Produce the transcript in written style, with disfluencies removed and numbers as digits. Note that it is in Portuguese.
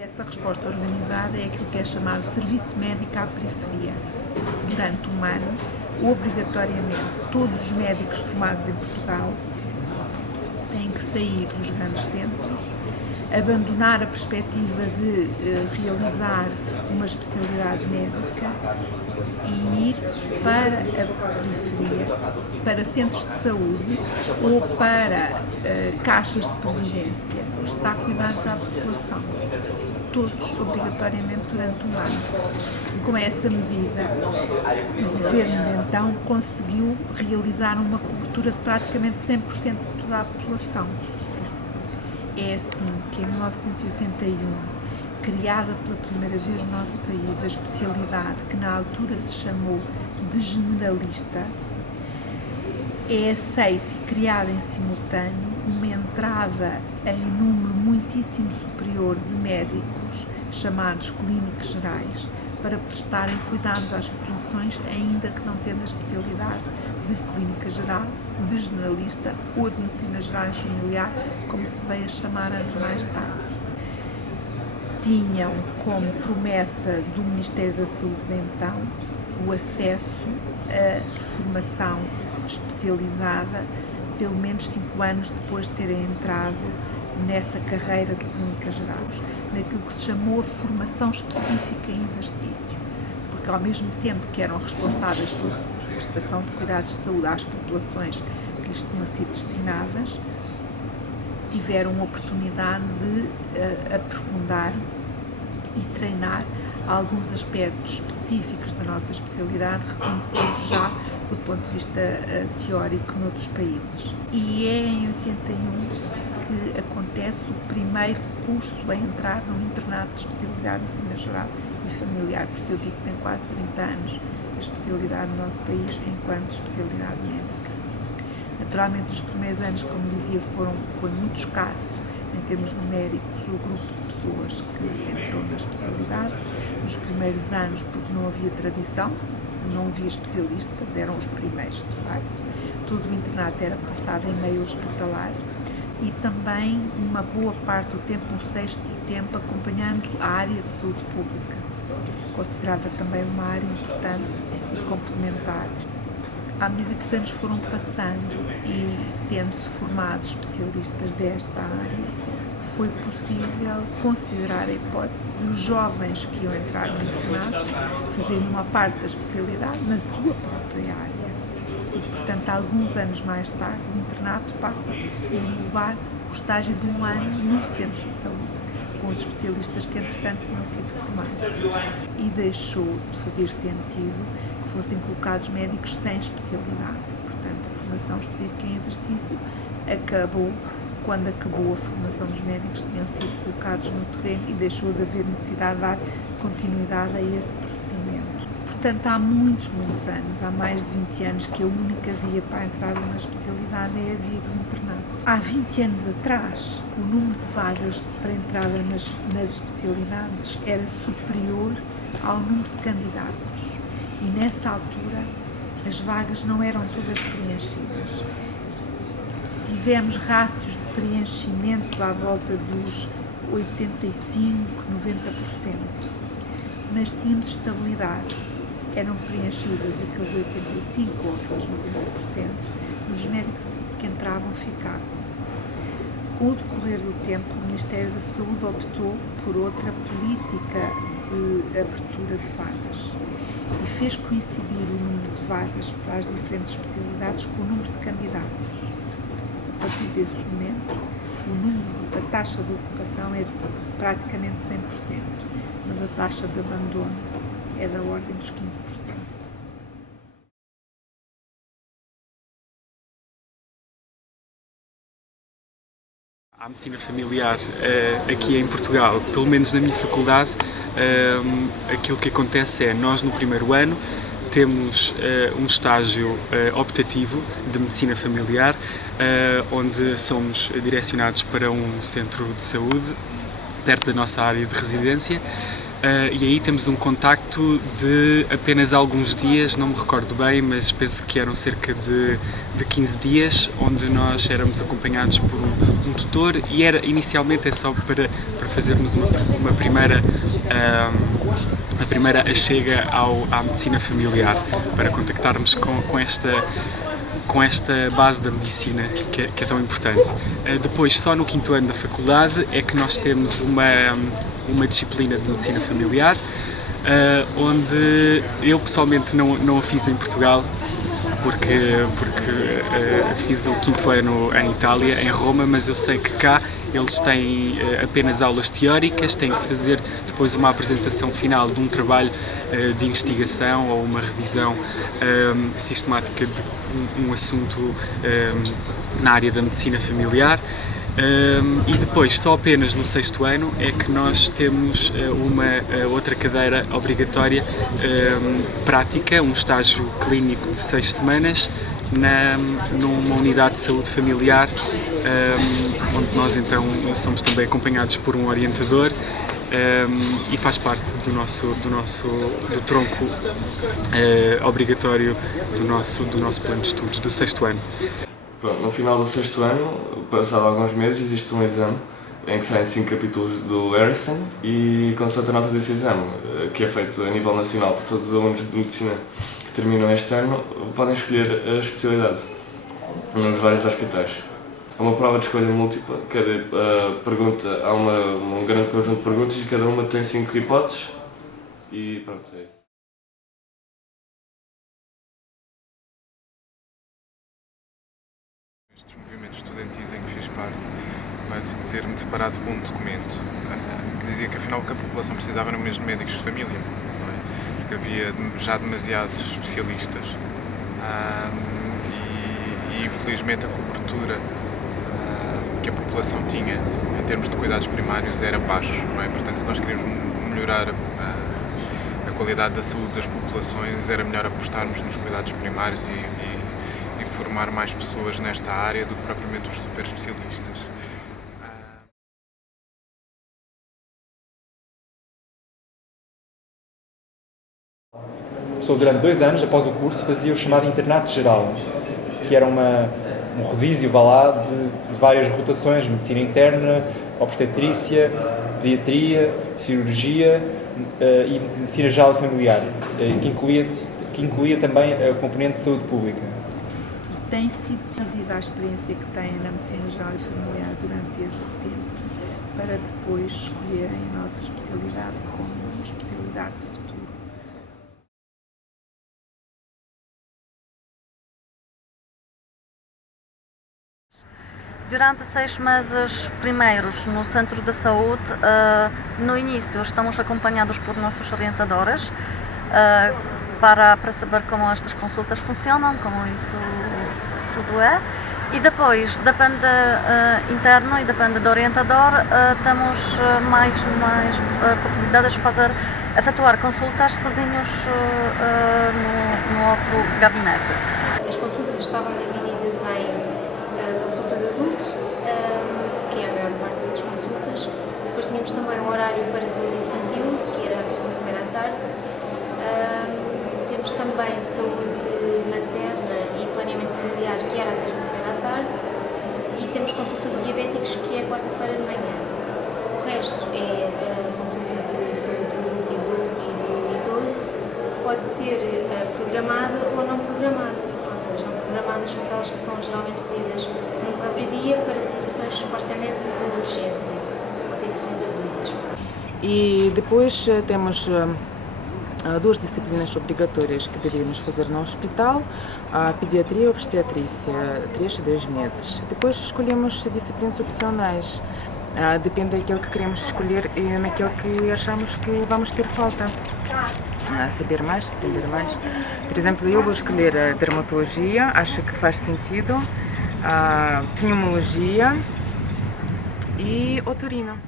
Essa resposta organizada é aquilo que é chamado Serviço Médico à Periferia. Durante um ano, obrigatoriamente, todos os médicos formados em Portugal têm que sair dos grandes centros, abandonar a perspectiva de realizar uma especialidade médica e ir para a periferia, para centros de saúde ou para caixas de previdência, prestar cuidados à população, todos obrigatoriamente durante um ano. E com essa medida, o governo de então conseguiu realizar uma cobertura de praticamente 100% de toda a população. É assim que em 1981, criada pela primeira vez no nosso país a especialidade que na altura se chamou de generalista, é aceita e criada em simultâneo uma entrada em número muitíssimo superior de médicos, chamados clínicos gerais, para prestarem cuidados às populações, ainda que não tendo a especialidade de clínica geral, de generalista ou de medicina geral e familiar, como se veio a chamar anos mais tarde. Tinham como promessa do Ministério da Saúde de então o acesso à formação especializada pelo menos 5 anos depois de terem entrado nessa carreira de clínica geral, naquilo que se chamou a formação específica em exercício, porque ao mesmo tempo que eram responsáveis pela prestação de cuidados de saúde às populações que lhes tinham sido destinadas, tiveram a oportunidade de aprofundar e treinar alguns aspectos específicos da nossa especialidade, reconhecidos já do ponto de vista teórico noutros países. E é em 81 que acontece o primeiro curso a entrar no internato de especialidade de medicina geral e familiar, por isso eu digo que tem quase 30 anos a especialidade no nosso país enquanto especialidade médica. Naturalmente, nos primeiros anos, como dizia, foi muito escasso em termos numéricos o grupo de pessoas que entrou na especialidade. Nos primeiros anos, porque não havia tradição, não havia especialistas, eram os primeiros, de facto. Todo o internato era passado em meio hospitalar e também uma boa parte do tempo, um sexto do tempo, acompanhando a área de saúde pública, considerada também uma área importante e complementar. À medida que os anos foram passando e tendo-se formado especialistas desta área, foi possível considerar a hipótese dos jovens que iam entrar no internato fazerem uma parte da especialidade na sua própria área. E, portanto, alguns anos mais tarde, o internato passa a englobar o estágio de um ano no centro de saúde, com os especialistas que, entretanto, tinham sido formados. E deixou de fazer sentido que fossem colocados médicos sem especialidade. Portanto, a formação específica em exercício acabou quando acabou a formação dos médicos que tinham sido colocados no terreno e deixou de haver necessidade de dar continuidade a esse procedimento. Portanto, há muitos anos, há mais de 20 anos, que a única via para a entrada na especialidade é a via do internato. Há 20 anos atrás, o número de vagas para entrada nas especialidades era superior ao número de candidatos e nessa altura as vagas não eram todas preenchidas. Tivemos rácios de preenchimento à volta dos 85%, 90%, mas tínhamos estabilidade. Eram preenchidas aqueles 85% ou aqueles 90%, mas os médicos que entravam ficavam. Com o decorrer do tempo, o Ministério da Saúde optou por outra política de abertura de vagas e fez coincidir o número de vagas para as diferentes especialidades com o número de candidatos. A partir desse momento, a taxa de ocupação é praticamente 100%, mas a taxa de abandono é da ordem dos 15%. A medicina familiar aqui em Portugal, pelo menos na minha faculdade, aquilo que acontece é, nós no primeiro ano temos um estágio optativo de medicina familiar, onde somos direcionados para um centro de saúde, perto da nossa área de residência, e aí temos um contacto de apenas alguns dias, não me recordo bem, mas penso que eram cerca de 15 dias, onde nós éramos acompanhados por um tutor, e inicialmente é só para fazermos uma primeira a primeira chega à medicina familiar, para contactarmos com esta base da medicina que é tão importante. Depois, só no 5º ano da faculdade é que nós temos uma disciplina de medicina familiar, onde eu pessoalmente não a fiz em Portugal, porque fiz o 5º ano em Itália, em Roma, mas eu sei que cá eles têm apenas aulas teóricas, têm que fazer depois uma apresentação final de um trabalho de investigação ou uma revisão sistemática de um assunto na área da medicina familiar. E depois, só apenas no 6º ano, é que nós temos uma outra cadeira obrigatória prática, um estágio clínico de 6 semanas numa unidade de saúde familiar, onde nós então somos também acompanhados por um orientador, e faz parte do tronco obrigatório do nosso plano de estudos do 6º ano. Pronto, no final do 6º ano, passado alguns meses, existe um exame em que saem 5 capítulos do Harrison, e consoante a nota desse exame, que é feito a nível nacional por todos os alunos de medicina que terminam este ano, podem escolher a especialidade nos vários hospitais. É uma prova de escolha múltipla, cada pergunta há um grande conjunto de perguntas e cada uma tem 5 hipóteses, e pronto, é isso. Estes movimentos estudantis em que fiz parte, de ter-me deparado com um documento que dizia que afinal o que a população precisava eram mesmo médicos de família, não é? Porque havia já demasiados especialistas e infelizmente a cobertura que a população tinha em termos de cuidados primários era baixo, não é? Portanto, se nós queremos melhorar a qualidade da saúde das populações, era melhor apostarmos nos cuidados primários e formar mais pessoas nesta área do que propriamente os super especialistas. A pessoa durante 2 anos, após o curso, fazia o chamado internato geral, que era um rodízio, de várias rotações: medicina interna, obstetrícia, pediatria, cirurgia e medicina geral e familiar, que incluía também a componente de saúde pública. Tem sido decisiva a experiência que têm na medicina geral e familiar durante esse tempo, para depois escolherem a nossa especialidade como especialidade de futuro. Durante 6 meses primeiros no Centro da Saúde, no início estamos acompanhados por nossos orientadores para saber como estas consultas funcionam, como isso tudo é. E depois, depende interno e depende do orientador, temos mais possibilidades de efetuar consultas sozinhos no outro gabinete. As consultas estavam divididas em consulta de adulto, que é a maior parte das consultas. Depois tínhamos também um horário para saúde infantil, que era a segunda-feira à tarde. Temos também saúde materna e planeamento familiar, que era a terça-feira à tarde. E temos consulta de diabéticos, que é a quarta-feira de manhã. O resto é a consulta de saúde do adulto e do idoso, que pode ser programada ou não programada. As não programadas são aquelas que são geralmente pedidas no próprio dia para situações supostamente de urgência ou situações agudas. E depois temos 2 disciplinas obrigatórias que deveríamos fazer no hospital: a pediatria e obstetrícia, 3 e 2 meses. Depois escolhemos disciplinas opcionais, depende daquilo que queremos escolher e naquilo que achamos que vamos ter falta. Saber mais, aprender mais. Por exemplo, eu vou escolher a dermatologia, acho que faz sentido, a pneumologia e otorino.